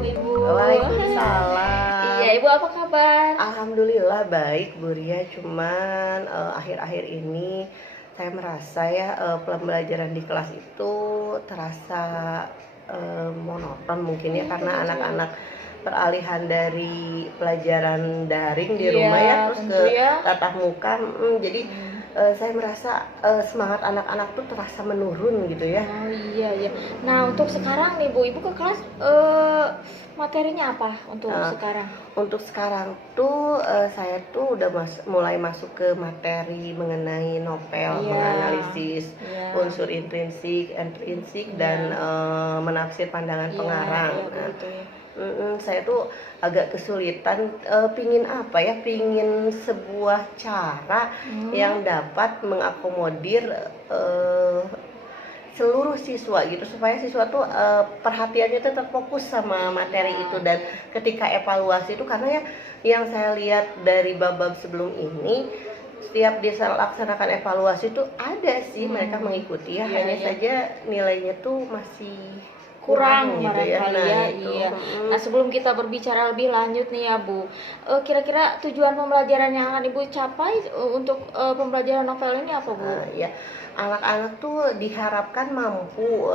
Assalamualaikum Ibu. Waalaikumsalam. Iya, Ibu apa kabar? Alhamdulillah baik Bu Ria, cuman akhir-akhir ini saya merasa ya pembelajaran di kelas itu terasa monoton mungkin ya, karena Tentu. anak-anak peralihan dari pelajaran daring di Iya, rumah ya terus tentu ke ya. tatap muka. Jadi saya merasa semangat anak-anak tuh terasa menurun gitu ya. Oh iya ya. Nah untuk sekarang nih Bu, Ibu ke kelas materinya apa untuk Eh, sekarang? Untuk sekarang tuh saya tuh udah mulai masuk ke materi mengenai novel, Iya. menganalisis Iya. unsur intrinsik, ekstrinsik, dan Iya. menafsir pandangan Iya, pengarang. iya Nah, begitu ya. saya tuh agak kesulitan, pingin apa ya, pingin sebuah cara yang dapat mengakomodir seluruh siswa gitu, supaya siswa tuh perhatiannya tuh terfokus sama materi itu. Dan ketika evaluasi itu, karena ya yang saya lihat dari bab-bab sebelum ini, setiap dia laksanakan evaluasi itu ada sih mereka mengikuti ya, Iya, hanya iya. saja nilainya tuh masih Kurang gitu ya. barangkali Nah ya, itu iya. Nah sebelum kita berbicara lebih lanjut nih ya Bu, kira-kira tujuan pembelajaran yang akan Ibu capai untuk pembelajaran novel ini apa Bu? Ya, anak-anak tuh diharapkan mampu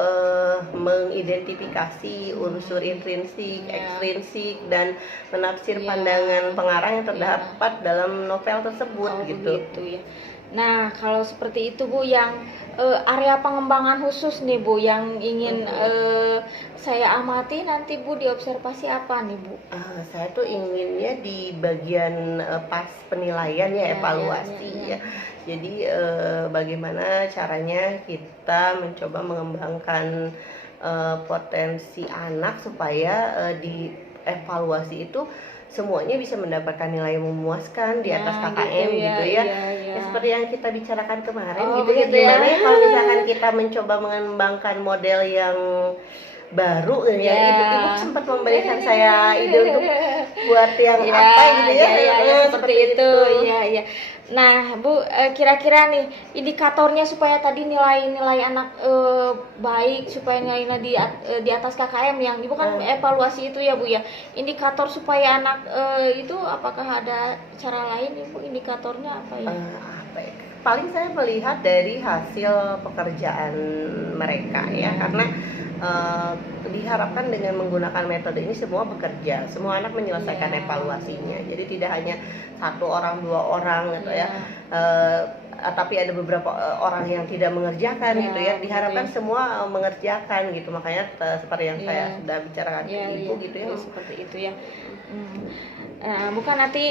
mengidentifikasi unsur intrinsik, Iya. ekstrinsik, dan menafsir Iya. pandangan pengarang yang Iya. terdapat dalam novel tersebut Oh gitu. begitu ya. Nah kalau seperti itu Bu, yang area pengembangan khusus nih Bu yang ingin saya amati nanti Bu di observasi apa nih Bu? Saya tuh inginnya di bagian pas penilaian ya, Iya, evaluasi iya, iya. ya. Jadi bagaimana caranya kita mencoba mengembangkan potensi anak supaya di evaluasi itu semuanya bisa mendapatkan nilai yang memuaskan di atas Nah, KKM gitu ya. iya, iya. Ya, seperti yang kita bicarakan kemarin Oh, gitu ya. begitu ya. Gimana ya kalau misalkan kita mencoba mengembangkan model yang baru ya. Ibu sempat memberikan saya ide untuk buat yang Iya, apa gitu ya. iya, seperti itu. Iya, iya. Nah, Bu, kira-kira nih indikatornya supaya tadi nilai-nilai anak baik, supaya nilainya di atas KKM yang Ibu kan evaluasi itu ya Bu ya. Indikator supaya anak itu apakah ada cara lain Ibu, indikatornya apa ya? Apa ya? Paling saya melihat dari hasil pekerjaan mereka ya, karena diharapkan dengan menggunakan metode ini semua bekerja, semua anak menyelesaikan Iya. evaluasinya. Jadi tidak hanya satu orang, dua orang gitu ya. Tapi ada beberapa orang yang tidak mengerjakan Iya, gitu ya. begitu Diharapkan ya. semua mengerjakan gitu. Makanya seperti yang Iya. saya sudah bicarakan ke Iya, Ibu iya. gitu ya. Iya, seperti itu ya. Bukan nanti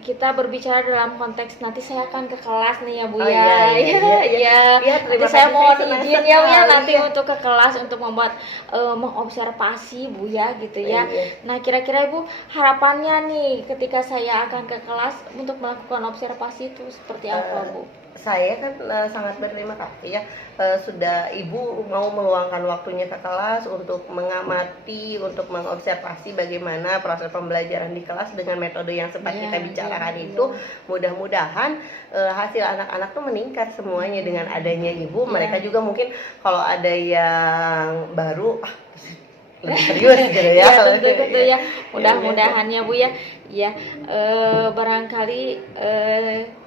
kita berbicara dalam konteks nanti saya akan ke kelas nih ya Bu Oh, ya. iya. Iya. Terima Nanti saya kasih, mohon senang izin ya Bu ya sekali, nanti ya. untuk ke kelas untuk membuat mengobservasi Bu ya gitu ya. Iya. Nah, kira-kira Ibu harapannya nih ketika saya akan ke kelas untuk melakukan observasi itu seperti apa Bu? Saya kan sangat berterima kasih ya, sudah Ibu mau meluangkan waktunya ke kelas untuk mengamati, untuk mengobservasi bagaimana proses pembelajaran di kelas dengan metode yang sempat Iya, kita bicarakan iya, itu. Mudah-mudahan hasil anak-anak tuh meningkat semuanya dengan adanya Ibu. Mereka juga mungkin kalau ada yang baru lebih serius gitu ya. Ya tentu ya. Mudah-mudahan ya Bu ya. Ya, barangkali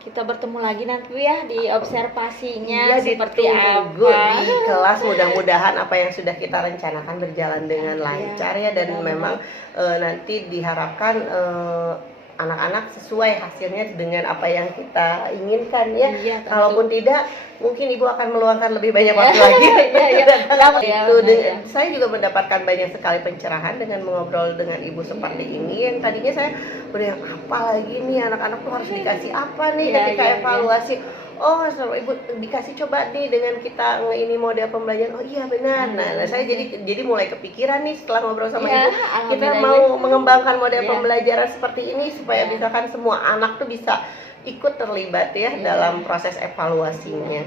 kita bertemu lagi nanti Bu ya di observasinya seperti ditunggu apa. di kelas. Mudah-mudahan apa yang sudah kita rencanakan berjalan dengan lancar ya, dan memang nanti diharapkan anak-anak sesuai hasilnya dengan apa yang kita inginkan ya. Iya, tentu. Kalaupun tidak, mungkin Ibu akan meluangkan lebih banyak waktu lagi. Saya juga mendapatkan banyak sekali pencerahan dengan mengobrol dengan Ibu seperti ini. Yang tadinya saya udah apa lagi nih, anak-anak tuh harus dikasih apa nih ketika evaluasi. Oh, Ibu dikasih coba nih dengan kita ini model pembelajaran. Oh iya benar. Nah, saya jadi mulai kepikiran nih setelah ngobrol sama Ibu. Kita mau mengembangkan model pembelajaran seperti ini supaya misalkan semua anak tuh bisa ikut terlibat ya dalam proses evaluasinya.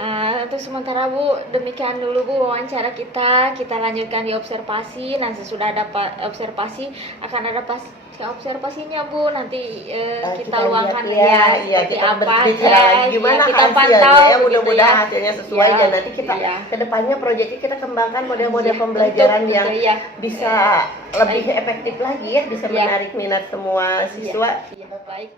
Untuk sementara Bu, demikian dulu Bu wawancara kita. Kita lanjutkan di observasi. Nah, sesudah ada observasi akan ada pas observasinya Bu. Nanti kita luangkan kita seperti apa berbicara aja. gimana Kita hasilnya pantau ya, gitu mudah-mudahan ya. hasilnya sesuai Ya, dan nanti kita iya. kedepannya proyeknya kita kembangkan model-model Iya, pembelajaran betul, yang iya. bisa lebih efektif lagi ya, bisa Iya. menarik minat semua siswa. Iya, baik.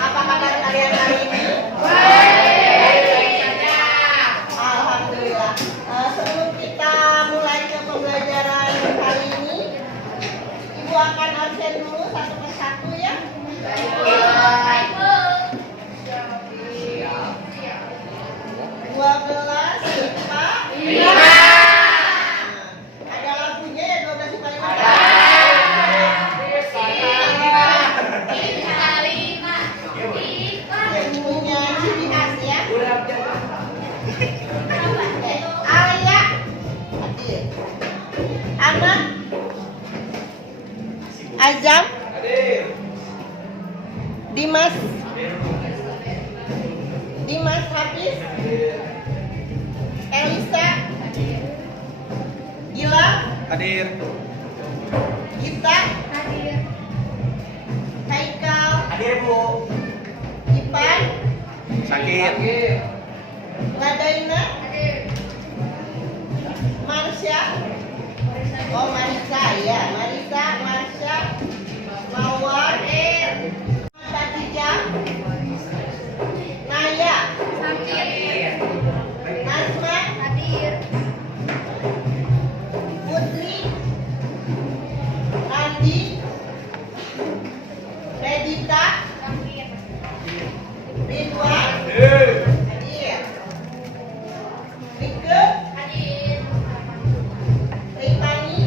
Apa kabar kalian hari ini? Alhamdulillah. Sebelum kita mulai ke pembelajaran kali ini, Ibu akan absen dulu satu persatu ya. Dua belas IPA 5. Ada lagunya ya 12 IPA 5. Punya ciri khas ya. Alia hadir. Anak Azam Dimas Hafiz Elisa Gila Hadir. Gita Haikal Hadir, Bu. Ipan Sakit. Ladaina Marsha oh Marisa ya Marisa Marsha Mawar Khadijah Naya Nazma Putri Andi Redita Ridwan hadir Rike Ripani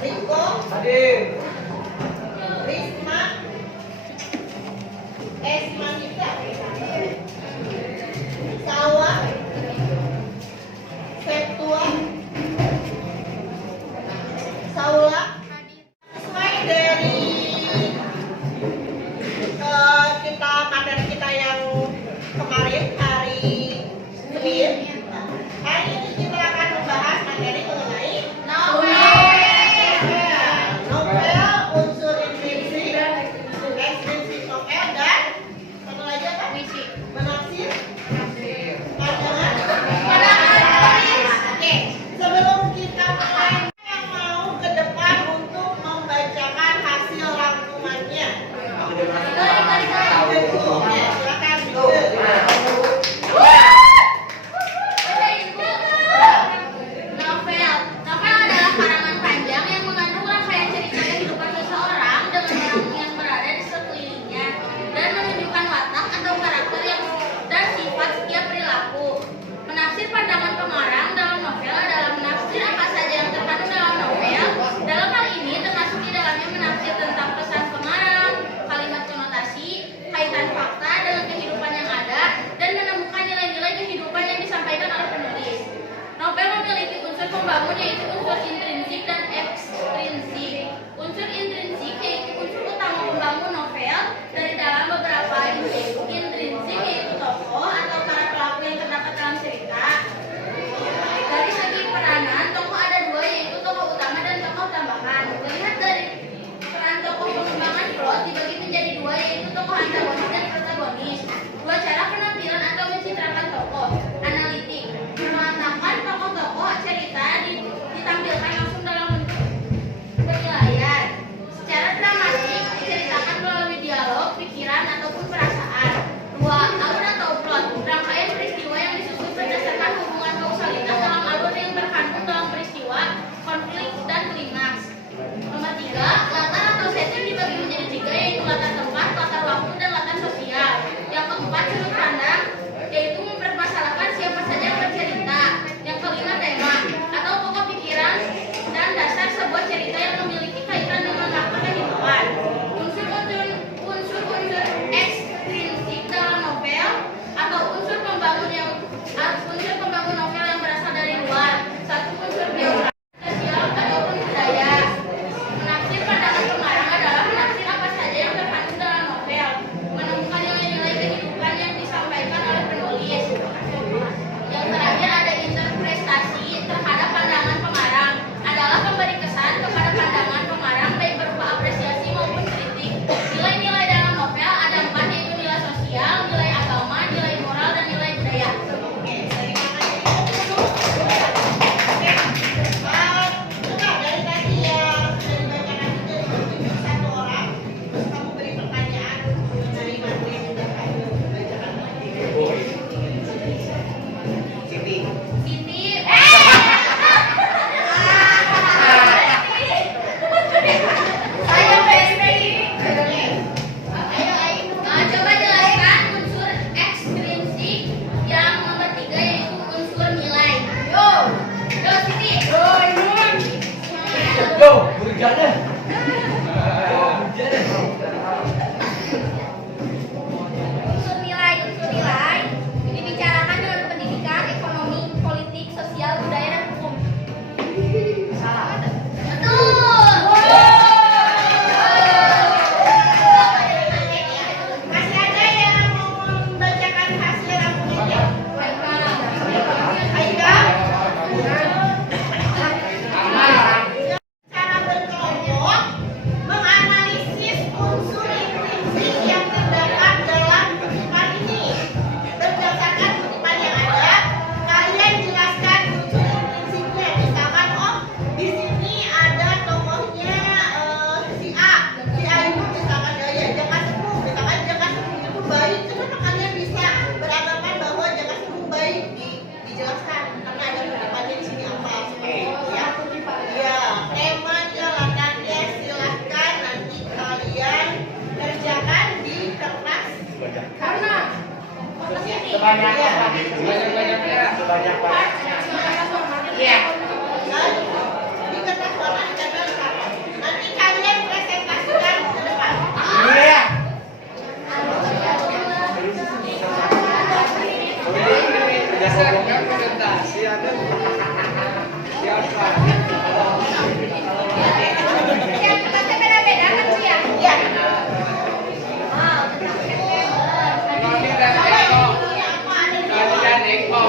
Riko Hadir. Risma Esmanita Sawa Septua Saula sesuai dari kita materi kita yang kemarin hari Senin. Hari ini kita akan membahas materi mengenai novel, unsur intrinsik, ekstrinsik novel dan satu lagi apa? Menafsir, pandangan. Oke, sebelum kita mulai, yang mau ke depan untuk membacakan hasil rangkumannya. Oke, silakan. Novel adalah karangan panjang yang mengandung rangkaian cerita kehidupan seseorang dengan orang yang berada di sekelilingnya dan menunjukkan watak atau karakter yang dan sifat setiap perilaku. Menafsir pandangan pengarang dalam novel adalah menafsir apa saja yang terkandung dalam novel. Dalam hal ini termasuk di dalamnya menafsir tentang pesan pengarang, kalimat konotasi, kaitan fakta dengan kehidupan yang ada, dan menemukan nilai-nilai kehidupan yang disampaikan oleh penulis. Novel memiliki unsur pembangun yaitu unsur intrinsik dan ekstrinsik. Unsur intrinsik yaitu unsur utama pembangun novel dari dalam beberapa intrinsik yaitu tokoh atau para pelaku yang terdapat dalam cerita. Dari segi peranan, tokoh ada dua yaitu tokoh utama dan tokoh tambahan. Melihat dari peran tokoh pengembangan plot dibagi menjadi dua yaitu tokoh antagonis dan protagonis. Dua cara penampilan atau mencitrakan tokoh. Analitik, menetapkan tokoh-tokoh cerita ditampilkan langsung dalam Unsur nilai dibicarakan dengan pendidikan, ekonomi, politik, sosial, budaya, dan hukum. Salah. Betul. Masih ada yang mau membacakan hasil raportnya? Aida. Cara berkelompok menganalisis unsur intrinsik yang terdapat dalam kutipan ini. Berdasarkan kutipan yang ada, kalian jelaskan unsur intrinsiknya. Misalkan, oh di sini ada tokohnya si A. Si A itu misalkan ya Jaka Sembung. Misalkan Jaka Sembung itu baik. Kenapa kalian bisa beranggapan bahwa Jaka Sembung baik? Dijelaskan karena ada kutipannya di sini apa seperti itu ya. Ya, temanya latarnya silahkan nanti kalian kerjakan di kertas. Karena iya. Di kertas warna ditempel karena nanti kalian presentasikan ke depan. Berdasarkan presentasi ada siapa? Yang kertasnya beda-beda kan sih ya? Iya. Noni dan Eko. Noni dan Eko.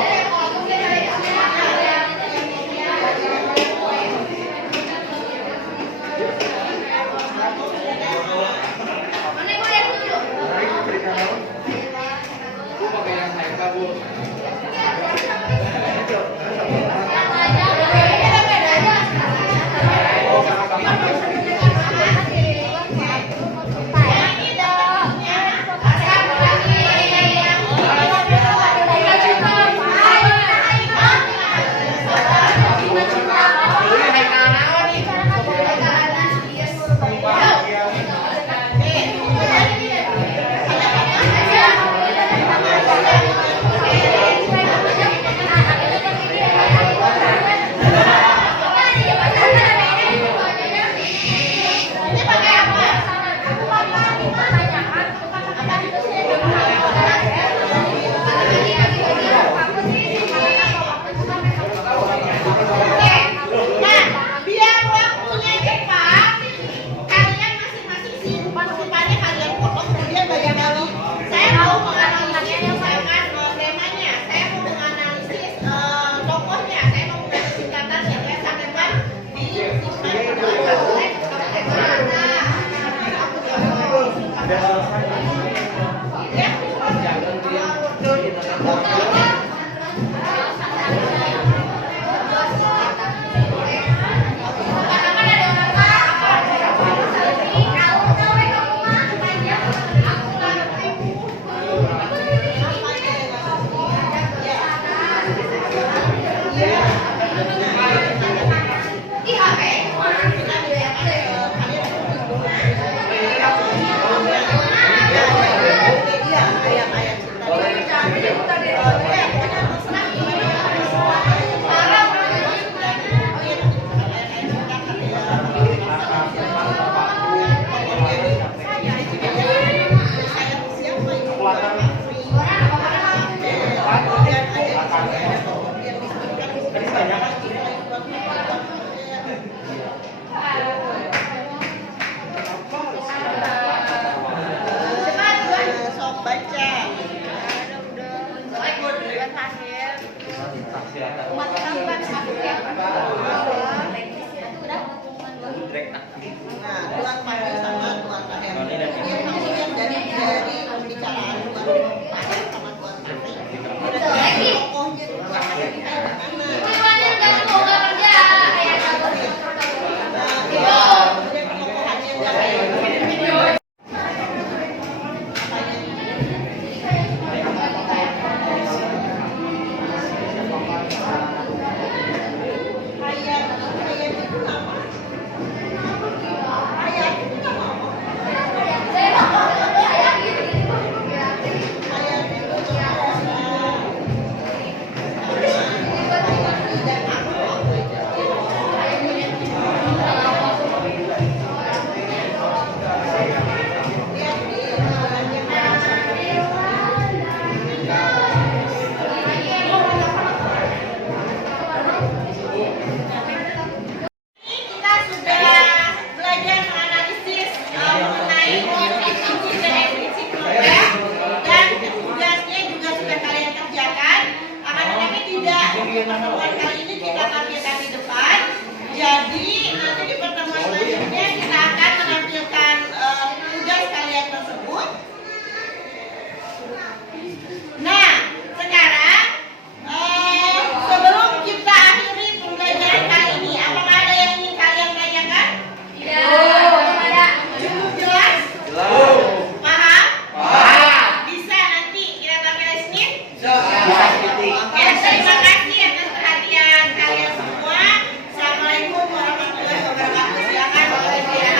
Mana ibu lihat dulu? Bu pakai yang saya Bu. Biar waktunya cepat, kalian masing-masing simpan kutipannya, kalian potong kemudian banyak kali. Saya mau menganalisis misalkan temanya, saya mau menganalisis tokohnya, saya mau menganalisis singkatannya, saya sampaikan di simpan pertemuan kali ini kita tampilkan di depan. Jadi nanti di pertemuan selanjutnya kita akan menampilkan tugas kalian tersebut. Nah, sekarang sebelum kita akhiri pembelajaran kali ini, apakah ada yang ingin kalian tanyakan? Cukup jelas? Paham? Bisa nanti kita tampil di sini? Oke, terima kasih atas perhatian kalian semua. Assalamualaikum warahmatullahi wabarakatuh. Silakan Bapak Ibu ya.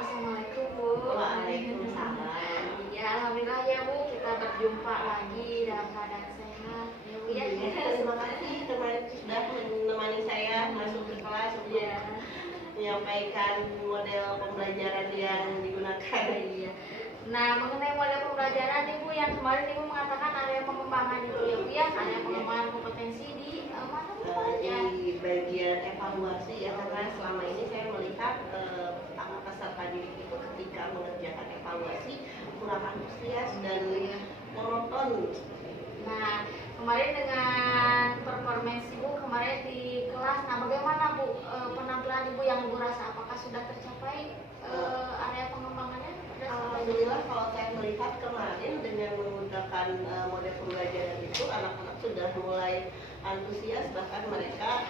Assalamualaikum Bu. Waalaikumsalam. Ya alhamdulillah ya Bu, kita berjumpa lagi dalam keadaan sehat. Ya Bu ya. Terima kasih teman sudah menemani saya masuk ke kelas untuk Iya. menyampaikan model pembelajaran yang digunakan. Iya. Nah, mengenai model pembelajaran Ibu yang kemarin Ibu mengatakan area pengembangan itu ya Bu ya, area pengembangan kompetensi di mana Bu? Di bagian evaluasi ya, karena selama ini saya melihat peserta didik itu ketika mengerjakan evaluasi kurang antusias dan monoton. Nah, kemarin dengan performance Ibu kemarin di kelas, nah bagaimana Bu penampilan Ibu yang Ibu rasa apakah sudah tercapai area pengembangannya? Alhamdulillah kalau saya melihat kemarin dengan menggunakan model pembelajaran itu anak-anak sudah mulai antusias, bahkan mereka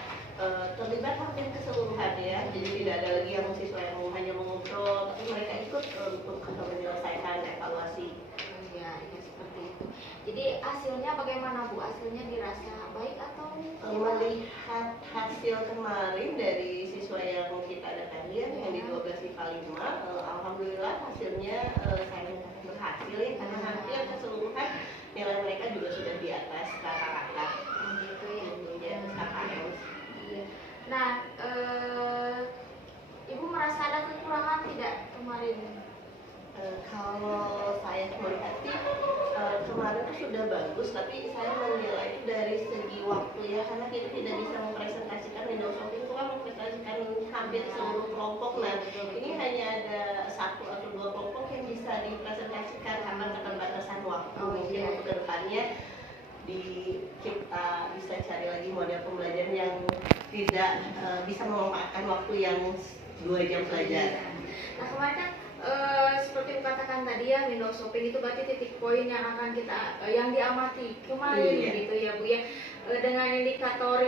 terlibat hampir keseluruhan ya. Jadi tidak ada lagi yang siswa yang hanya mengobrol, tapi mereka ikut untuk menyelesaikan evaluasi. Ya, seperti itu. Jadi hasilnya bagaimana Bu? Hasilnya dirasa baik atau Melihat hasil kemarin dari siswa yang kita datangi yang di 12 IPA 5, alhamdulillah hasilnya saya mengatakan berhasil ya, karena hampir keseluruhan nilai mereka juga sudah di atas rata-rata gitu ya? di atas KKM. Iya. Nah, Ibu merasa ada kekurangan tidak kemarin? Kalau saya melihat sih kemarin itu sudah bagus, tapi saya menilai itu dari segi waktu ya, karena kita tidak bisa mempresentasikan Windows Shopping itu kan mempresentasikan hampir seluruh kelompok. Nah, ini hanya ada 1 atau 2 kelompok yang bisa dipresentasikan karena keterbatasan waktu. Mungkin untuk kedepannya kita bisa cari lagi model pembelajaran yang tidak bisa memanfaatkan waktu yang 2 jam belajar. Nah, kemarin kan seperti yang katakan tadi ya, Windows Shopping itu berarti titik poin yang akan kita yang diamati kemarin gitu ya Bu ya. Dengan indikator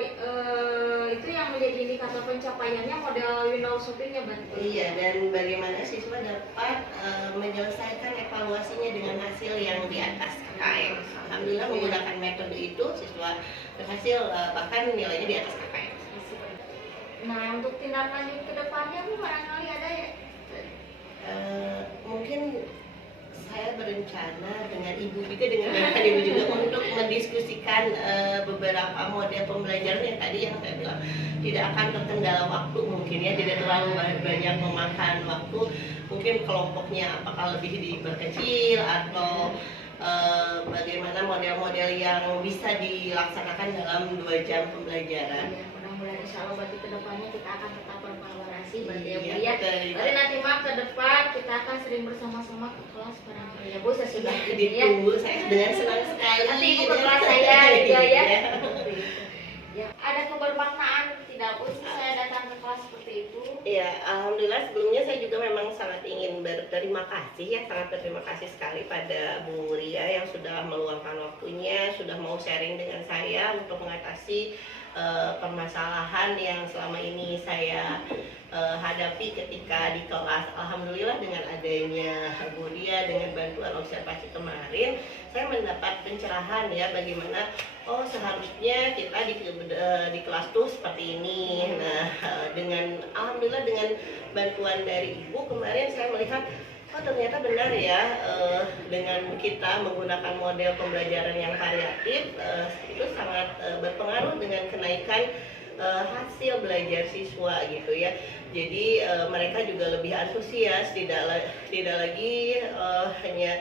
itu yang menjadi indikator pencapaiannya model Windows Shopping-nya berarti. Iya, dan bagaimana siswa dapat menyelesaikan evaluasinya dengan hasil yang di atas KKM. Alhamdulillah menggunakan metode itu siswa berhasil bahkan nilainya di atas KKM. Nah, untuk tindak lanjut ke depannya Bu barangkali ada ya? Mungkin saya berencana dengan ibu juga dengan ibu juga untuk mendiskusikan beberapa model pembelajaran yang tadi yang saya bilang tidak akan terkendala waktu, mungkin ya tidak terlalu banyak memakan waktu, mungkin kelompoknya apakah lebih diperkecil atau bagaimana model-model yang bisa dilaksanakan dalam 2 jam pembelajaran. Ya, mudah-mudahan insya Allah berarti kedepannya kita akan tetap berkolaborasi berarti ya Bu Iya, ya. betul. Berarti nanti Mak ke depan kita akan sering bersama-sama ke kelas barangkali ya Bu sesudah Sudah ini ya. ditunggu, saya dengan senang sekali. Nanti Ibu ke kelas saya juga ya. Iya. Ya, ada kebermaknaan tidak Bu sih saya datang ke kelas seperti itu? Ya, alhamdulillah sebelumnya saya juga memang sangat ingin berterima kasih ya, sangat berterima kasih sekali pada Bu Ria yang sudah meluangkan waktunya, sudah mau sharing dengan saya untuk mengatasi permasalahan yang selama ini saya hadapi ketika di kelas. Alhamdulillah dengan adanya Bu Ria, dengan bantuan observasi kemarin, saya mendapat pencerahan ya bagaimana seharusnya kita di kelas tuh seperti ini. Nah, dengan alhamdulillah dengan bantuan dari Ibu kemarin saya melihat ternyata benar ya, dengan kita menggunakan model pembelajaran yang variatif itu sangat berpengaruh dengan kenaikan hasil belajar siswa gitu ya. Jadi mereka juga lebih antusias, tidak lagi hanya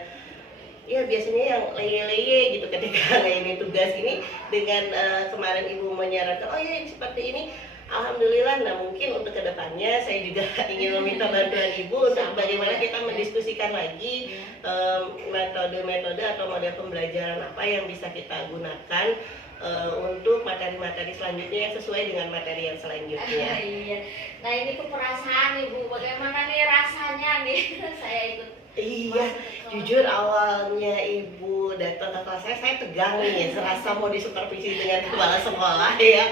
ya biasanya yang leye-leye gitu ketika ini tugas ini. Dengan kemarin Ibu menyarankan oh ya seperti ini, Alhamdulillah. Nah mungkin untuk kedepannya saya juga ingin meminta bantuan Ibu untuk bagaimana kita mendiskusikan lagi metode-metode atau model pembelajaran apa yang bisa kita gunakan untuk materi-materi selanjutnya yang sesuai dengan materi yang selanjutnya. Iya. Nah ini tuh perasaan Ibu, bagaimana nih rasanya nih saya ikut. Iya, jujur awalnya Ibu datang ke kelas saya tegang nih, serasa mau disupervisi dengan kepala sekolah ya.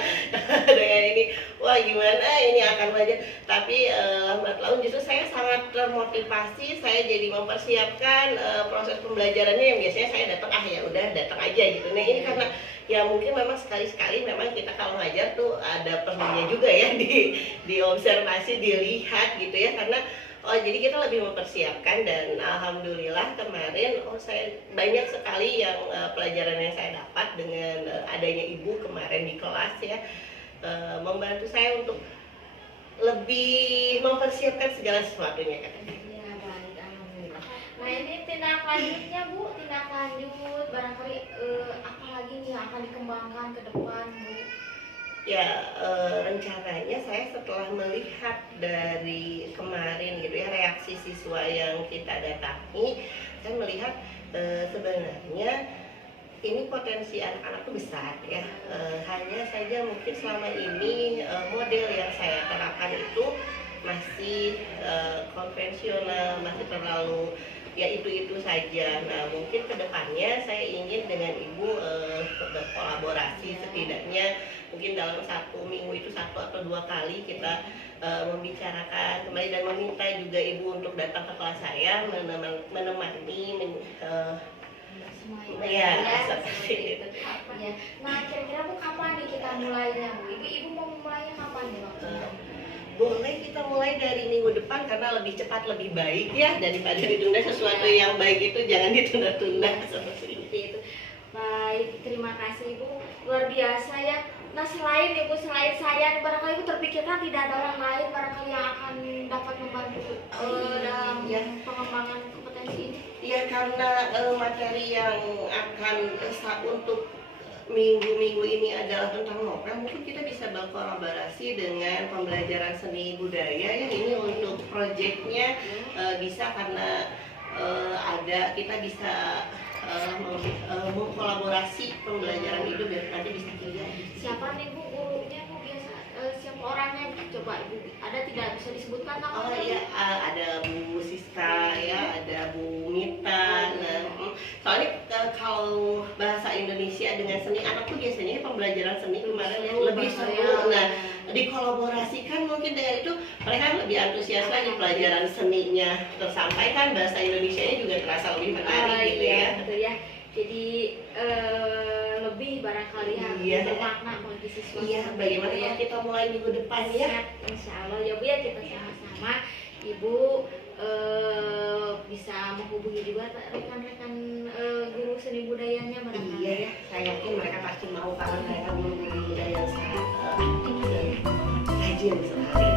Dengan ini, wah gimana ini akan belajar. Tapi lambat laun justru saya sangat termotivasi, saya jadi mempersiapkan proses pembelajarannya yang biasanya saya datang ya udah datang aja gitu. Nah ini karena ya mungkin memang sekali-sekali memang kita kalau ngajar tuh ada perlunya juga ya diobservasi, dilihat gitu ya, karena jadi kita lebih mempersiapkan. Dan alhamdulillah kemarin saya banyak sekali yang pelajaran yang saya dapat dengan adanya Ibu kemarin di kelas ya, membantu saya untuk lebih mempersiapkan segala sesuatunya katanya. Ya baik, alhamdulillah. Nah ini tindak lanjutnya Bu, tindak lanjut barangkali apa lagi nih yang akan dikembangkan ke depan Bu? Ya rencananya saya setelah melihat dari kemarin gitu ya reaksi siswa yang kita datangi, saya melihat sebenarnya ini potensi anak-anak itu besar ya. Hanya saja mungkin selama ini model yang saya terapkan itu masih konvensional, masih terlalu ya itu saja. Nah mungkin kedepannya saya ingin dengan Ibu berkolaborasi, setidaknya mungkin dalam 1 minggu itu 1 atau 2 kali kita membicarakan kembali dan meminta juga Ibu untuk datang ke kelas saya menemani ya seperti itu. Ya. Nah kira-kira Bu kapan nih kita mulainya Bu? Ibu mau mulainya kapan nih waktunya? Boleh kita mulai dari minggu depan karena lebih cepat lebih baik ya, daripada ditunda. Sesuatu yang baik itu jangan ditunda-tunda seperti itu. Baik, terima kasih Ibu, luar biasa ya. Nah selain Ibu, selain saya, barangkali Ibu terpikirkan tidak ada orang lain barangkali yang akan dapat membantu dalam pengembangan kompetensi ini? Ya karena materi yang akan untuk minggu-minggu ini adalah tentang novel, mungkin kita bisa berkolaborasi dengan pembelajaran seni budaya ya. Ini untuk proyeknya bisa karena kita bisa mengkolaborasi pembelajaran itu biar nanti bisa terjadi. Siapa nih Bu gurunya Bu biasa? Siapa orangnya? Coba Ibu ada tidak bisa disebutkan namanya? Oh iya, ada Bu Siska ya, ada Bu Mita. Nah, soalnya kalau bahasa Indonesia dengan seni anak tuh biasanya pembelajaran seni kemarin yang lebih seru. Nah, dikolaborasikan mungkin dengan itu mereka lebih antusias lagi, pelajaran seninya tersampaikan, bahasa Indonesianya juga terasa lebih menarik gitu ya. Betul ya. Jadi lebih barangkali Iya. bermakna bagi siswa. Iya, bagaimana kalau kita mulai minggu depan ya? Insya Allah ya Bu ya, kita sama-sama Ibu bisa menghubungi juga rekan-rekan guru seni budayanya barangkali. Iya ya, saya yakin mereka pasti mau karena mereka guru-guru budaya yang sangat aktif dan rajin sekali.